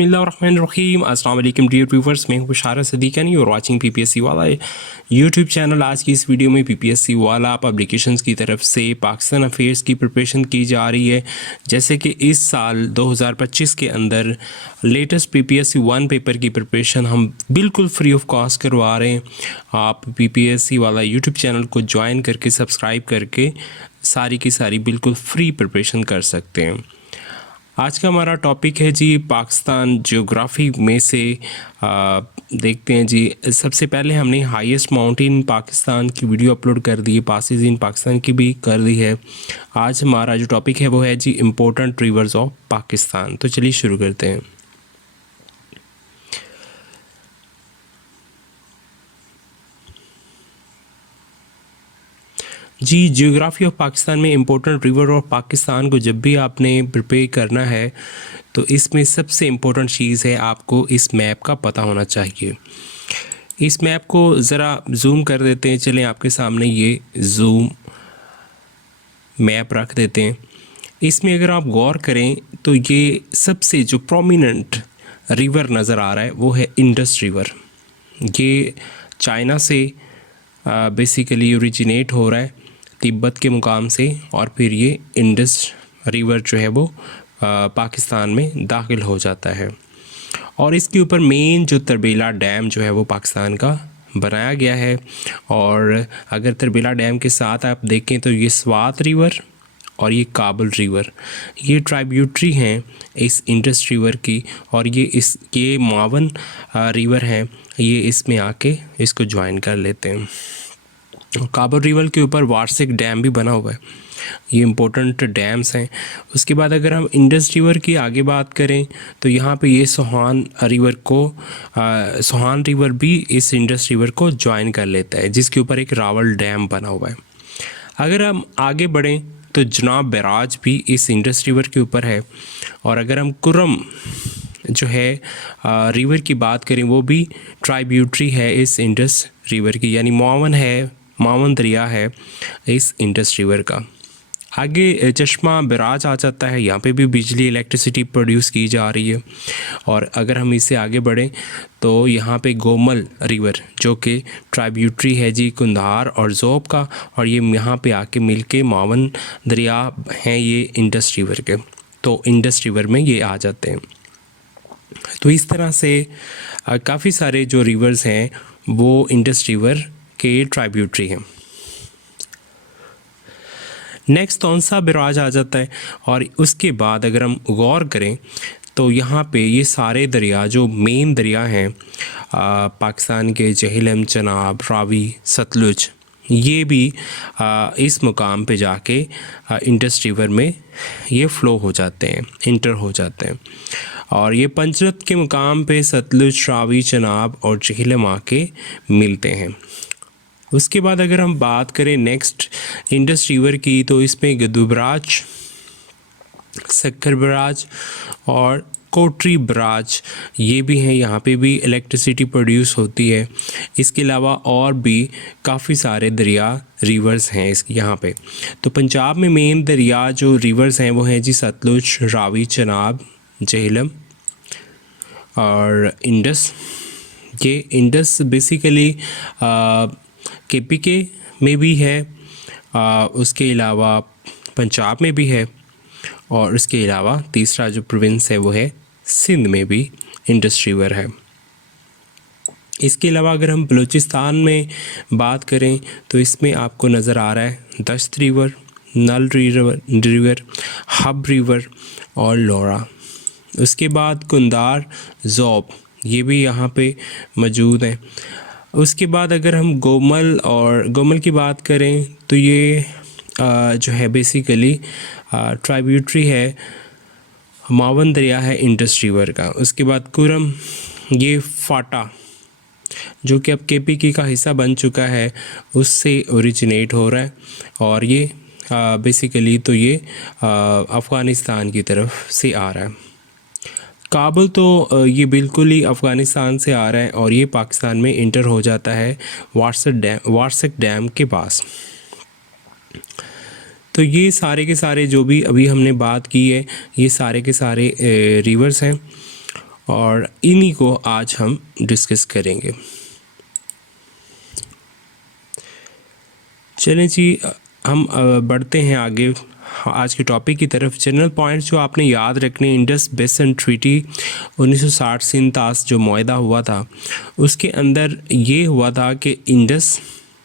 बिस्मिल्लाहिर्रहमानिर्रहीम। अस्सलाम वालेकुम डियर व्यूवर्स, मैं हूं बुशारा सदीक़नी और वाचिंग पीपीएससी वाला यूट्यूब चैनल। आज की इस वीडियो में पीपीएससी वाला पब्लिकेशंस की तरफ से पाकिस्तान अफेयर्स की प्रिपरेशन की जा रही है। जैसे कि इस साल 2025 के अंदर लेटेस्ट पीपीएससी 1 पेपर की प्रिपरेशन हम बिल्कुल फ्री ऑफ कॉस्ट करवा रहे हैं। आप पीपीएससी वाला यूट्यूब चैनल को ज्वाइन करके सब्सक्राइब करके सारी की सारी बिल्कुल फ्री प्रिपरेशन कर सकते हैं। आज का हमारा टॉपिक है जी पाकिस्तान ज्योग्राफी में से देखते हैं जी। सबसे पहले हमने हाईएस्ट माउंटेन इन पाकिस्तान की वीडियो अपलोड कर दी है, पासेस इन पाकिस्तान की भी कर दी है। आज हमारा जो टॉपिक है वो है जी इम्पोर्टेंट रिवर्स ऑफ पाकिस्तान। तो चलिए शुरू करते हैं। जी जियोग्राफी ऑफ पाकिस्तान में इम्पोर्टेंट रिवर ऑफ पाकिस्तान को जब भी आपने प्रिपेयर करना है तो इसमें सबसे इम्पोर्टेंट चीज़ है आपको इस मैप का पता होना चाहिए। इस मैप को ज़रा जूम कर देते हैं। चलें आपके सामने ये जूम मैप रख देते हैं। इसमें अगर आप गौर करें तो ये सबसे जो प्रोमिनेंट रिवर नज़र आ रहा है वो है इंडस रिवर। ये चाइना से बेसिकली ओरिजिनेट हो रहा है तिब्बत के मुकाम से, और फिर ये इंडस रिवर जो है वो पाकिस्तान में दाखिल हो जाता है। और इसके ऊपर मेन जो तरबेला डैम जो है वो पाकिस्तान का बनाया गया है। और अगर तरबेला डैम के साथ आप देखें तो ये स्वात रिवर और ये काबुल रिवर, ये ट्राइब्यूटरी हैं इस इंडस रिवर की, और ये मावन रिवर हैं, ये इसमें आके इसको ज्वाइन कर लेते हैं। काबुल रिवर के ऊपर वार्षिक डैम भी बना हुआ है। ये इम्पोर्टेंट डैम्स हैं। उसके बाद अगर हम इंडस रिवर की आगे बात करें तो यहाँ पे ये सोहान रिवर भी इस इंडस रिवर को ज्वाइन कर लेता है, जिसके ऊपर एक रावल डैम बना हुआ है। अगर हम आगे बढ़ें तो जनाब बैराज भी इस इंडस रिवर के ऊपर है। और अगर हम कुर्रम जो है रिवर की बात करें वो भी ट्राइब्यूटरी है इस इंडस रिवर की, यानी मावन दरिया है इस इंडस रिवर का। आगे चश्मा बैराज आ जाता है, यहाँ पे भी बिजली इलेक्ट्रिसिटी प्रोड्यूस की जा रही है। और अगर हम इससे आगे बढ़ें तो यहाँ पे गोमल रिवर जो कि ट्राइब्यूटरी है जी कुंधार और ज़ोब का, और ये यहाँ पे आके मिलके मावन दरिया हैं ये इंडस रिवर के, तो इंडस रिवर में ये आ जाते हैं। तो इस तरह से काफ़ी सारे जो रिवर्स हैं वो इंडस रिवर के ट्राइब्यूटरी हैं। नेक्स्ट तौंसा बैराज आ जाता है। और उसके बाद अगर हम गौर करें तो यहाँ पे ये सारे दरिया जो मेन दरिया हैं पाकिस्तान के, जहेलम, चनाब, रावी, सतलुज, ये भी इस मुकाम पे जाके इंडस रिवर में ये फ़्लो हो जाते हैं, इंटर हो जाते हैं। और ये पंचरत के मुकाम पे सतलुज, रावी, चनाब और जहेलम आके मिलते हैं। उसके बाद अगर हम बात करें नेक्स्ट इंडस रिवर की तो इसमें गद्दू बराज, सक्कर बराज और कोटरी बराज ये भी हैं, यहाँ पे भी इलेक्ट्रिसिटी प्रोड्यूस होती है। इसके अलावा और भी काफ़ी सारे दरिया रिवर्स हैं यहाँ पे। तो पंजाब में मेन दरिया जो रिवर्स हैं वो हैं जी सतलुज, रावी, चनाब, जहेलम और इंडस। ये इंडस बेसिकली KPK में भी है, उसके अलावा पंजाब में भी है, और उसके अलावा तीसरा जो प्रोविंस है वो है सिंध में भी इंडस रिवर है। इसके अलावा अगर हम बलूचिस्तान में बात करें तो इसमें आपको नज़र आ रहा है दश्त रिवर, नल रिवर, हब रिवर और लोरा। उसके बाद कुंदार, ज़ोब ये भी यहाँ पे मौजूद हैं। उसके बाद अगर हम गोमल की बात करें तो ये जो है बेसिकली ट्राइब्यूटरी है, मावन दरिया है इंडस रिवर का। उसके बाद कुरम, ये फाटा जो कि अब KPK का हिस्सा बन चुका है, उससे ओरिजिनेट हो रहा है। और ये बेसिकली तो ये अफ़गानिस्तान की तरफ से आ रहा है। काबुल तो ये बिल्कुल ही अफ़गानिस्तान से आ रहा है और ये पाकिस्तान में इंटर हो जाता है वार्षिक डैम के पास। तो ये सारे के सारे जो भी अभी हमने बात की है ये सारे के सारे रिवर्स हैं। और इन्हीं को आज हम डिस्कस करेंगे। चलें जी, हम बढ़ते हैं आगे आज के टॉपिक की तरफ। जनरल पॉइंट्स जो आपने याद रखने, इंडस बेसिन ट्रीटी 1960 से इंतास जो मुआहदा हुआ था उसके अंदर ये हुआ था कि इंडस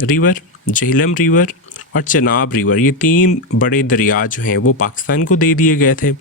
रिवर, झेलम रिवर और चनाब रिवर, ये 3 बड़े दरिया जो हैं वो पाकिस्तान को दे दिए गए थे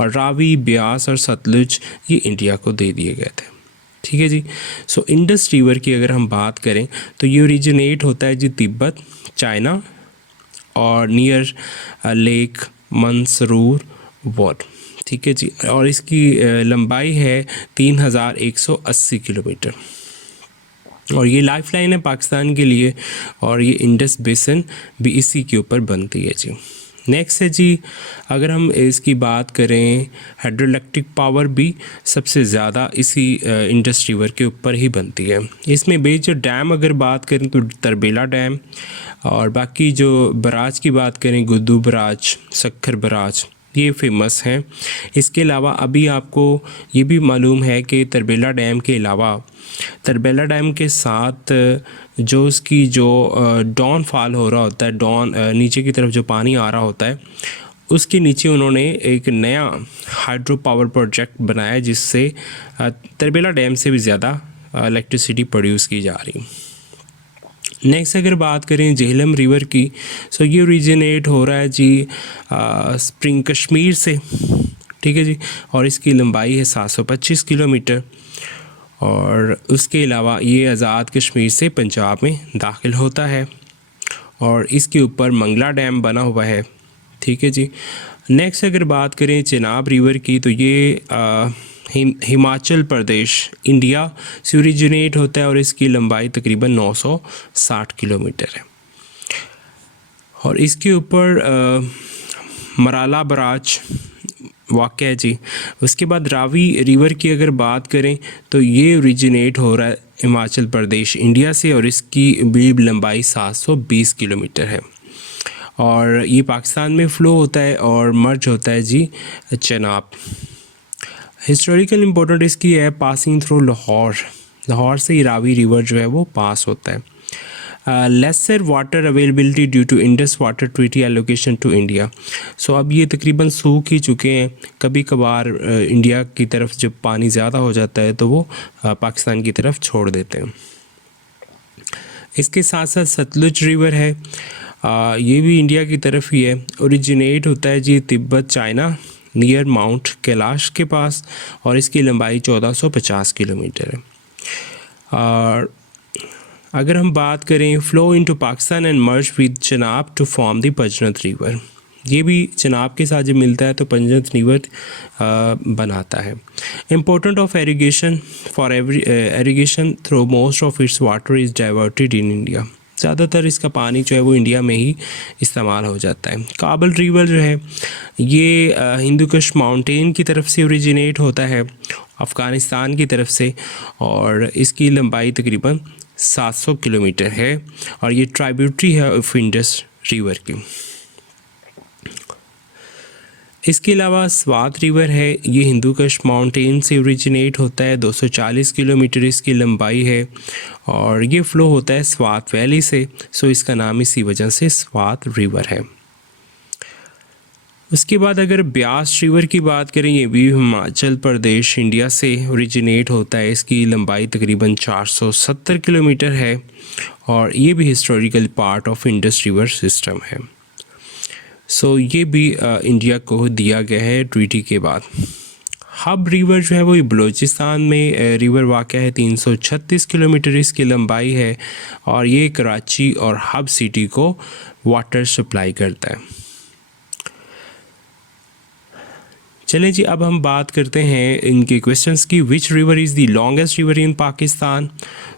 और रावी, ब्यास और सतलुज ये इंडिया को दे दिए गए थे। ठीक है जी। सो इंडस रिवर की अगर हम बात करें तो ये ओरिजिनेट होता है जी तिब्बत, चाइना और नियर लेक मंसरूर वॉर। ठीक है जी। और इसकी लंबाई है 3180 किलोमीटर और ये लाइफलाइन है पाकिस्तान के लिए और ये इंडस बेसिन भी इसी के ऊपर बनती है जी। नेक्स्ट है जी, अगर हम इसकी बात करें हाइड्रोइलेक्ट्रिक पावर भी सबसे ज़्यादा इसी इंडस रिवर के ऊपर ही बनती है। इसमें मेजर डैम अगर बात करें तो तरबेला डैम और बाकी जो बराज की बात करें गुद्दू बराज, सक्खर बराज, ये फेमस हैं। इसके अलावा अभी आपको ये भी मालूम है कि तरबेला डैम के अलावा तरबेला डैम के साथ जो उसकी जो डॉन फॉल हो रहा होता है, डॉन नीचे की तरफ जो पानी आ रहा होता है उसके नीचे उन्होंने एक नया हाइड्रो पावर प्रोजेक्ट बनाया जिससे तरबेला डैम से भी ज़्यादा इलेक्ट्रिसिटी प्रोड्यूस की जा रही। नेक्स्ट अगर बात करें झेलम रिवर की, सो ये ओरिजिनेट हो रहा है जी स्प्रिंग कश्मीर से। ठीक है जी। और इसकी लंबाई है 725 किलोमीटर और उसके अलावा ये आज़ाद कश्मीर से पंजाब में दाखिल होता है और इसके ऊपर मंगला डैम बना हुआ है। ठीक है जी। नेक्स्ट अगर बात करें चनाब रिवर की तो ये हिमाचल प्रदेश इंडिया से ओरिजिनेट होता है और इसकी लंबाई तकरीबन 960 किलोमीटर है और इसके ऊपर मराला बराज वाक़ है जी। उसके बाद रावी रिवर की अगर बात करें तो ये ओरिजिनेट हो रहा है हिमाचल प्रदेश इंडिया से और इसकी भी लंबाई 720 किलोमीटर है और ये पाकिस्तान में फ़्लो होता है और मर्ज होता है जी चनाब। हिस्टोरिकल इम्पोर्टेंट इसकी है पासिंग थ्रू लाहौर, लाहौर से रावी रिवर जो है वो पास होता है। Lesser water availability due to Indus water treaty allocation to India. So अब ये तकरीबन सूख ही चुके हैं। कभी कभार इंडिया की तरफ जब पानी ज़्यादा हो जाता है तो वो पाकिस्तान की तरफ छोड़ देते हैं। इसके साथ साथ सतलुज रिवर है, ये भी इंडिया की तरफ ही है। ओरिजिनेट होता है जी Tibet, China, near Mount Kailash के पास और इसकी लंबाई 1450 किलोमीटर है। और अगर हम बात करें flow into Pakistan and merge with Chenab to form the Panjnad river, ये भी चनाब के साथ जब मिलता है तो पंजनत रिवर बनाता है। Important of irrigation for irrigation through most of its water is diverted in India. ज़्यादातर इसका पानी जो है वो इंडिया में ही इस्तेमाल हो जाता है। काबल रिवर जो है ये हिंदू कुश माउंटेन की तरफ से ओरिजिनेट होता है अफ़गानिस्तान की तरफ से और इसकी लंबाई तकरीबन 700 किलोमीटर है और ये ट्राइब्यूटरी है ऑफ इंडस रिवर की। इसके अलावा स्वात रिवर है, ये हिंदू कुश माउंटेन से ओरिजिनेट होता है, 240 किलोमीटर इसकी लंबाई है और ये फ़्लो होता है स्वात वैली से, सो इसका नाम इसी वजह से स्वात रिवर है। उसके बाद अगर ब्यास रिवर की बात करें, ये भी हिमाचल प्रदेश इंडिया से ओरिजिनेट होता है। इसकी लंबाई तकरीबन 470 किलोमीटर है और ये भी historical part of Indus river system है। सो ये भी इंडिया को दिया गया है ट्रीटी के बाद। हब रिवर जो है वो बलूचिस्तान में रिवर वाक़ है, 336 किलोमीटर इसकी लंबाई है और ये कराची और हब सिटी को वाटर सप्लाई करता है। चलें जी, अब हम बात करते हैं इनके क्वेश्चंस की। Which river is the longest river in Pakistan?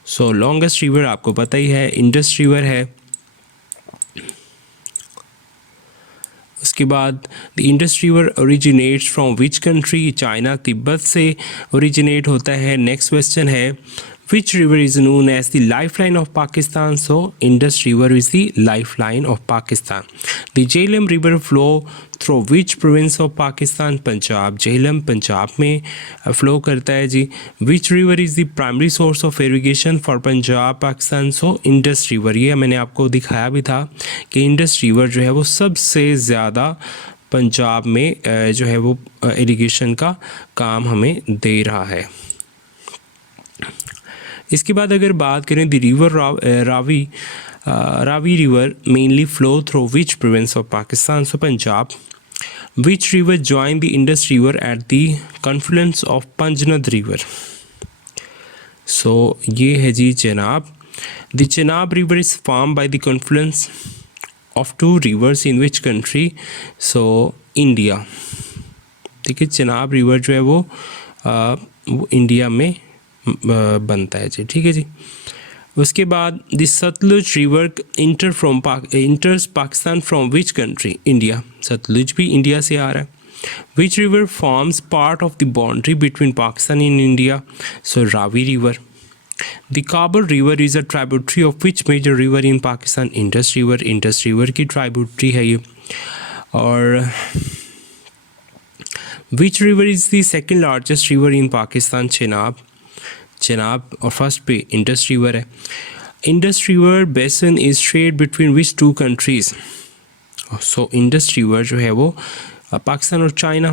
So longest river आपको पता ही है इंडस रिवर है। उसके बाद the Indus river originates from which country? China, Tibet से ओरिजिनेट होता है। नेक्स्ट क्वेश्चन है Which river is known as the lifeline of Pakistan? So Indus River is the lifeline of Pakistan. The Jhelum River flow through which province of Pakistan? Punjab. Jhelum Punjab में flow करता है जी. Which river is the primary source of irrigation for Punjab, Pakistan? So Indus River. ये मैंने आपको दिखाया भी था कि इंडस रिवर जो है वो सबसे ज़्यादा पंजाब में जो है वो इरिगेशन का काम हमें दे रहा है. इसके बाद अगर बात करें the river Ravi river mainly flow through which province of Pakistan? So Punjab. Which river join the Indus river at the confluence of Panjnad river? So ये है जी Chenab. The Chenab river is form by the confluence of two rivers in which country? So India. देखिए Chenab river जो है वो India में बनता है जी. ठीक है जी. उसके बाद the Sutlej river enters Pakistan from which country? India. Sutlej भी इंडिया से आ रहा है. Which river forms part of the boundary between Pakistan and India? So Ravi river. The Kabul river is a tributary of which major river in Pakistan? Indus river. Indus river की ट्राइब्यूटरी है ये. और which river is the second largest river in Pakistan? Chenab. Chenab. और first पे Indus river है. Indus river basin is shared between which two countries? So Indus river जो है वो पाकिस्तान और China.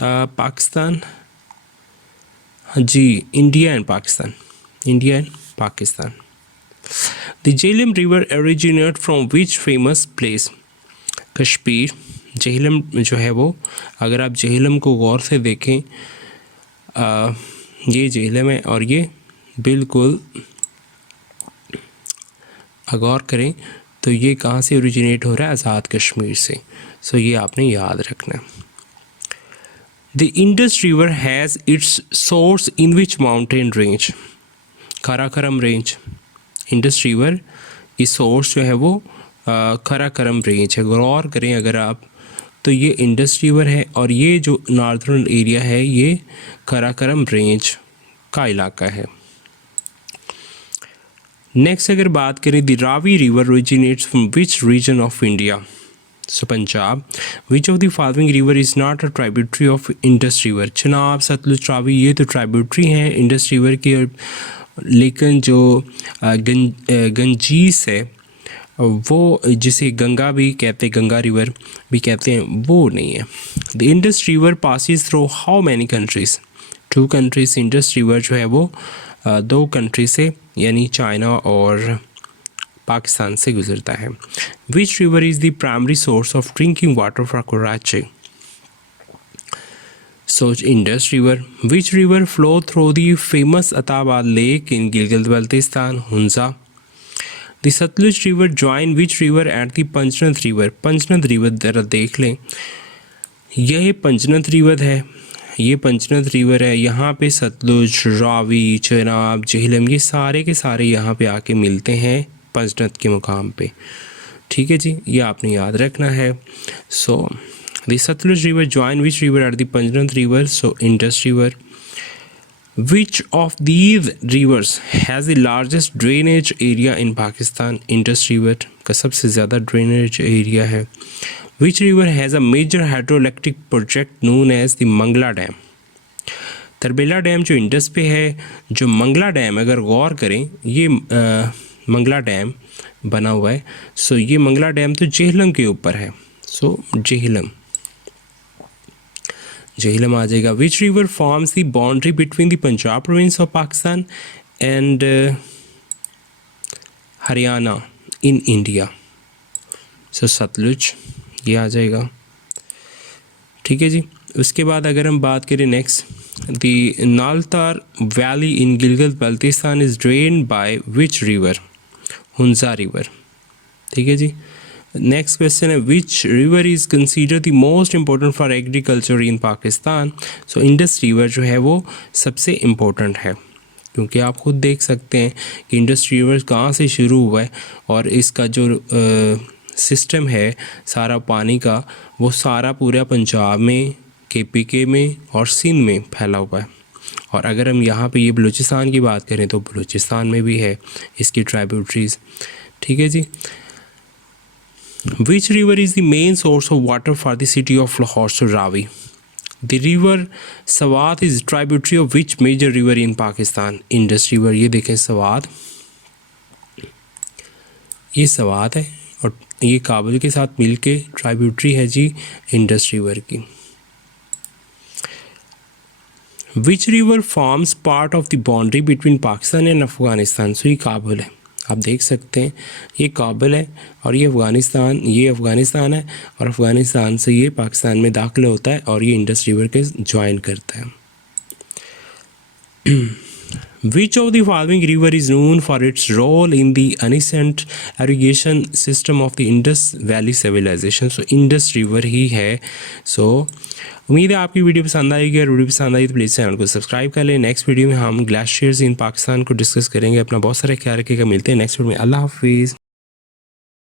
Pakistan ji. India and Pakistan. India and Pakistan. The Jhelum river originate from which famous place? Kashmir. Jhelum जो है वो अगर आप झेलम को गौर से देखें ये झेलम है और ये बिल्कुल गौर करें तो ये कहाँ से ओरिजिनेट हो रहा है? आज़ाद कश्मीर से. सो ये आपने याद रखना है. The Indus river has its source in which mountain range? Karakoram range. Indus river की सोर्स जो है वो काराकोरम रेंज है. गौर करें अगर आप तो ये इंडस रिवर है और ये जो नॉर्दर्न एरिया है ये काराकोरम रेंज का इलाका है. नेक्स्ट अगर बात करें the Ravi river originates from which region of India? So Punjab. Which of the following river is not a tributary of Indus river? Chenab, Sutlej, Ravi ये तो ट्राइब्यूटरी हैं इंडस रिवर की. लेकिन जो गंजीस है वो जिसे गंगा भी कहते हैं, गंगा रिवर भी कहते हैं, वो नहीं है. The Indus river passes through how many countries? Two countries. Indus river जो है वो दो कंट्री से यानी चाइना और पाकिस्तान से गुजरता है. Which river is the primary source of drinking water for Karachi? So Indus river. Which river flow through the famous Attabad lake in Gilgit Baltistan? Hunza. The Sutlej river join which river at the Panjnad river? Panjnad river ज़रा देख लें. यह Panjnad river है. ये Panjnad river है. यहाँ पे सतलुज, रावी, चेनाब, झेलम ये सारे के सारे यहाँ पे आके मिलते हैं पंजनद के मुकाम पे. ठीक है जी. ये आपने याद रखना है. So the Sutlej river join which river at the Panjnad river? So Indus river. Which of these rivers has the largest drainage area in Pakistan? Indus River का सबसे ज़्यादा drainage area है. Which river has a major hydroelectric project known as the Mangla Dam? Tarbela dam जो Indus पे है. जो Mangla dam अगर गौर करें ये मंगला डैम बना हुआ है. सो ये मंगला डैम तो झेलम के ऊपर है. सो झेलम आ जाएगा. Which river forms the boundary between the Punjab province of Pakistan and Haryana in India? So Sutlej ये आ जाएगा. ठीक है जी. उसके बाद अगर हम बात करें next, the Naltar valley in Gilgit Baltistan is drained by which river? Hunza river. ठीक है जी. नेक्स्ट क्वेश्चन है which river is consider the most important for agriculture in Pakistan? So Indus river जो है वो सबसे इम्पोर्टेंट है क्योंकि आप खुद देख सकते हैं कि इंडस रिवर कहाँ से शुरू हुआ है और इसका जो सिस्टम है सारा पानी का वो सारा पूरा पंजाब में, KPK में और सिंध में फैला हुआ है. और अगर हम यहाँ पे ये बलूचिस्तान की बात करें तो बलूचिस्तान में भी है इसकी ट्राइब्यूटरीज। ठीक है जी। Which river is the main source of water for the city of Lahore to Ravi? The river Swat is tributary of which major river in Pakistan? Indus river. ये देखें सवात, ये सवात है और ये काबुल के साथ मिलके ट्राइब्यूटरी है जी इंडस रिवर की। Which river forms part of the boundary between Pakistan and Afghanistan? So ये काबुल है, आप देख सकते हैं ये काबुल है और ये अफ़गानिस्तान है और अफ़गानिस्तान से ये पाकिस्तान में दाखिल होता है और ये इंडस रिवर के ज्वाइन करता है। Which of the following river is known for its role in the nascent irrigation system of the Indus Valley civilization? So Indus River ही है। So उम्मीद है आपकी वीडियो पसंद आएगी, और वीडियो पसंद आई तो प्लीज़ चैनल को सब्सक्राइब कर लें। नेक्स्ट वीडियो में हम ग्लेशियर्स इन पाकिस्तान को डिस्कस करेंगे। अपना बहुत सारा ख्याल रखिएगा। मिलते हैं नेक्स्ट वीडियो में। अल्लाह हाफिज़।